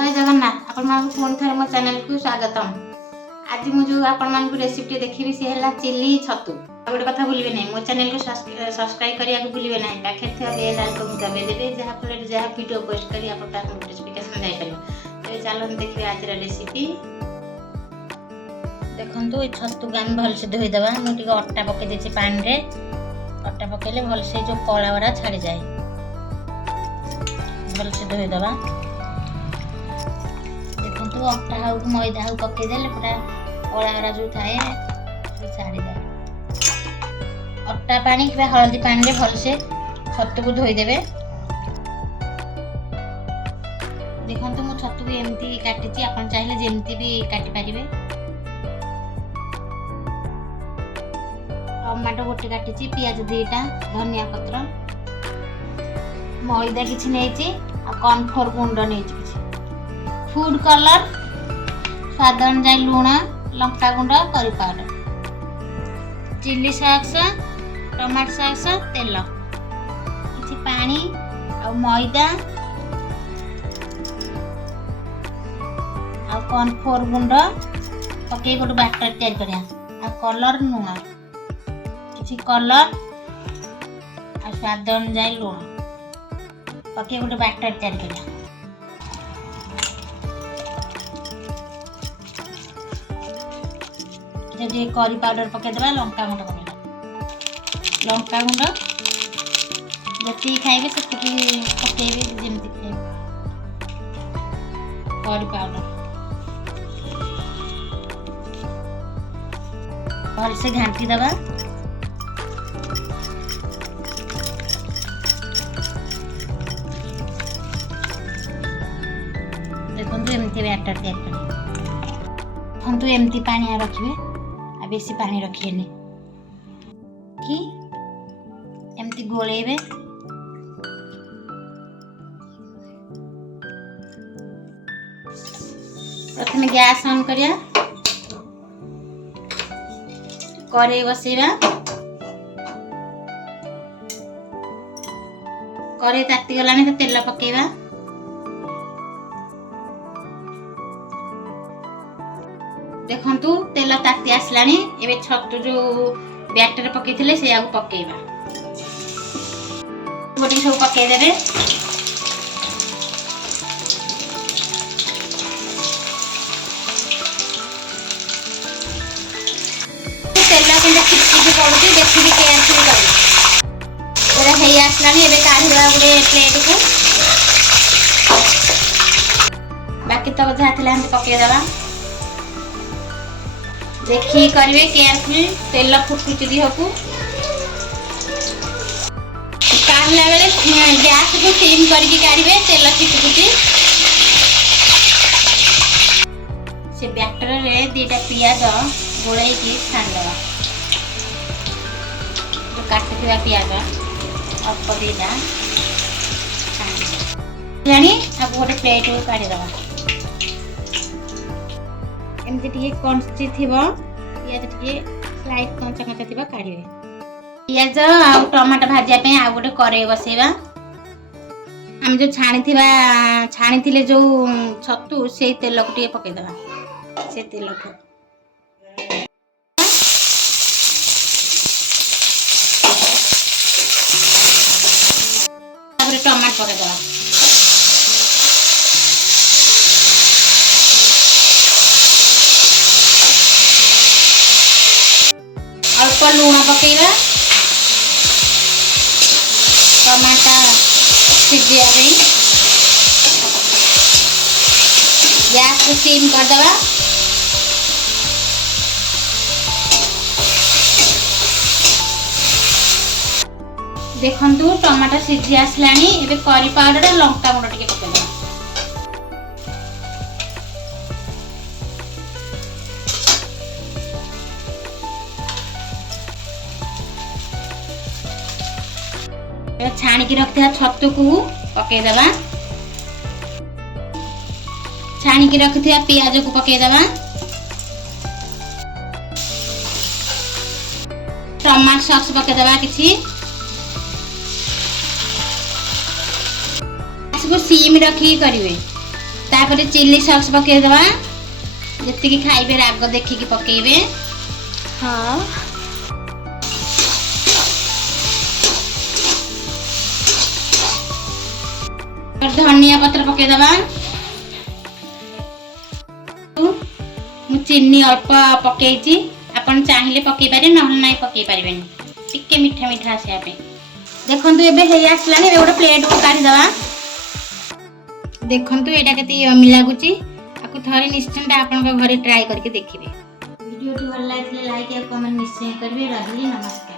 जय जगन्नाथ आपण मान पुणी थरे मो चैनल को स्वागतम। आज मु जो आपण मान को रेसिपी देखिबी से हला चिल्ली छतु। गोटे कथा भूलिबे नै मो चैनल को सब्सक्राइब करिया को भूलिबे नै पाखे थिया बेल आइकन दबे देबे जहा फले जहा वीडियो पोस्ट करी आपण ता नोटिफिकेशन जाय परिबो। तो चलन देखिबे आज रा रेसिपी। देखंतु ए छतु के हम भल से धोई देबा। मु टिके अट्टा पके देछि पानी रे। अट्टा पकेले भल से जो कळा वाला छाडी जाय। भल से धोई देबा। तो अट्टा हाउ मैदा हाउ पके देले पूरा कळारा जो थाए से छाडी दे। अट्टा पानी कि हल्दी पानी रे भल से छतु को धोई देबे। देखंतु मु छतु को एमती काटिची आपण चाहिले जेमती भी काटि परिबे। टमाटो गोटे काटिची, प्याज दुईटा, धनिया पत्र, मैदा किछि नेछि आ कॉर्नफ्लोर गुंड नेछि किछि, फूड कलर, स्वाद अनुसार लुण, लंका गुंड, curry powder, chilli sauce, tomato sauce, तेल, किछि पानी आ मैदा आ कॉर्नफ्लोर गुंड पके गोटे बैटर तैयार करिया। आ कलर लुण, किछि कलर आ स्वाद अनुसार लुण पके गोटे बैटर तैयार करिया। जे करी पाउडर पके देबा, लंका गुंड पके, लंका गुंड जति खाइबे सेति पकेबे जेमति खाइबे। करी पाउडर भल से घांटी देबा। देखंतु एमति बैटर तैयार कर। देखंतु एमति पानी रखिबे, बेसी पानी रखिएनि कि एमती गोलेबे। प्रथम गैस ऑन करिया, कढ़ाई बसेबा। कढ़ाई ताती गलानी तो तेल पकेबा। देखंतु तेल ताती आसलानी। एबे छतु जो बैटर पकेइथिले से आगु पकेइबा। गोटी सब पकेइ देबे। तेल केनता चिपचिपी पड़ुची देखिबी केयरफुल करी। पूरा हेई आसलानी। एबे काढिबा गोटे प्लेट को। बाकी तक जहा थिला हम पकेइ देबा। देखिए करिवे केयरफुल। तेल फुटुची दिहकु काढला बेले गैस को सिम करके काढिवे। तेल छिटकुची से बैटर रे दीटा पियाज गोळाई की छान देबा। जो काटिथिबा पियाज अल्प दीटा जानी अब गोटे प्लेट को काढी देबा। एमती टिके कंची थिबो, पियाज टिके स्लाइड कंचा कंचा थिबो काढिबे। पियाज आ टमाटर भाजिया पे आ गोटे करेई बसेबा। हम जो छाणी थिले जो छतु से तेल को टिके पके देबा। से तेल को तापर टमाटर पके देबा। अल्प लुण पकेबा। टमाटर सिझिया पे गैस को सिम कर देबा। देखंतु टमाटर सिझी आसलानी। एबे करी पाउडर लंका गुंड टिके पकेबा। छाणी की रखते छतु को पके देबा। छाणी की रखते पियाज को पके देबा। टमाटो सॉस पके देबा। किछि इसको सीम रखी करिवे। तापर चिल्ली सॉस पकेदवा जति खाइबे राग देखिकी पकेबे। हाँ धनिया पत्र पकेदवा। चीनी अल्प पकई आपन चाहिए पकई पारे नहले नहीं पकई पारे टिके मीठा मीठा आसिया पे। देखंतु एबे हे आसलानी एबे गोटे प्लेट को काढी दवा। देखंतु एटा केते यमी लागुची आकु थरे निश्चिंत आपन घरे ट्राई करके देखिबे। वीडियो भल लागिले लाइक और कमेंट निश्चय करबे। रहिली नमस्कार।